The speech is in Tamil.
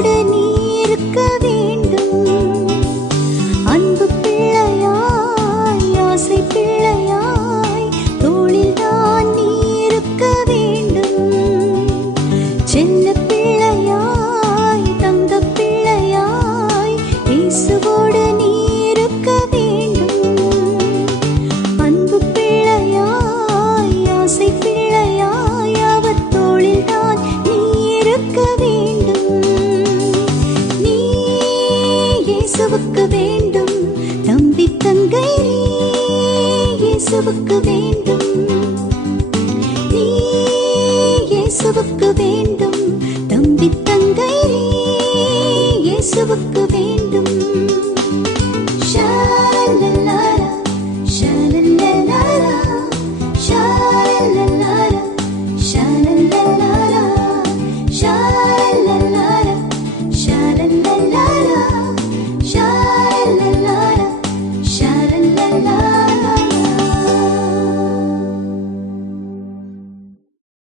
இயேசுவோடு நீ இருக்க வேண்டும். அன்பு பிள்ளையாய், ஆசை பிள்ளையாய், தோளில் தான் நீ இருக்க வேண்டும். செல்ல பிள்ளையாய், தங்க பிள்ளையாய், இயேசுவோடு நீ இருக்க வேண்டும். அன்பு பிள்ளையாய், ஆசை பிள்ளையாய், அவர் தோளில் தான் நீ இருக்க வேண்டும். நீ இயேசுவுக்கு வேண்டும், தம்பி தங்கை நீ இயேசுவுக்கு வேண்டும். நீ இயேசுவுக்கு வேண்டும், தம்பி தங்கை நீ இயேசுவுக்கு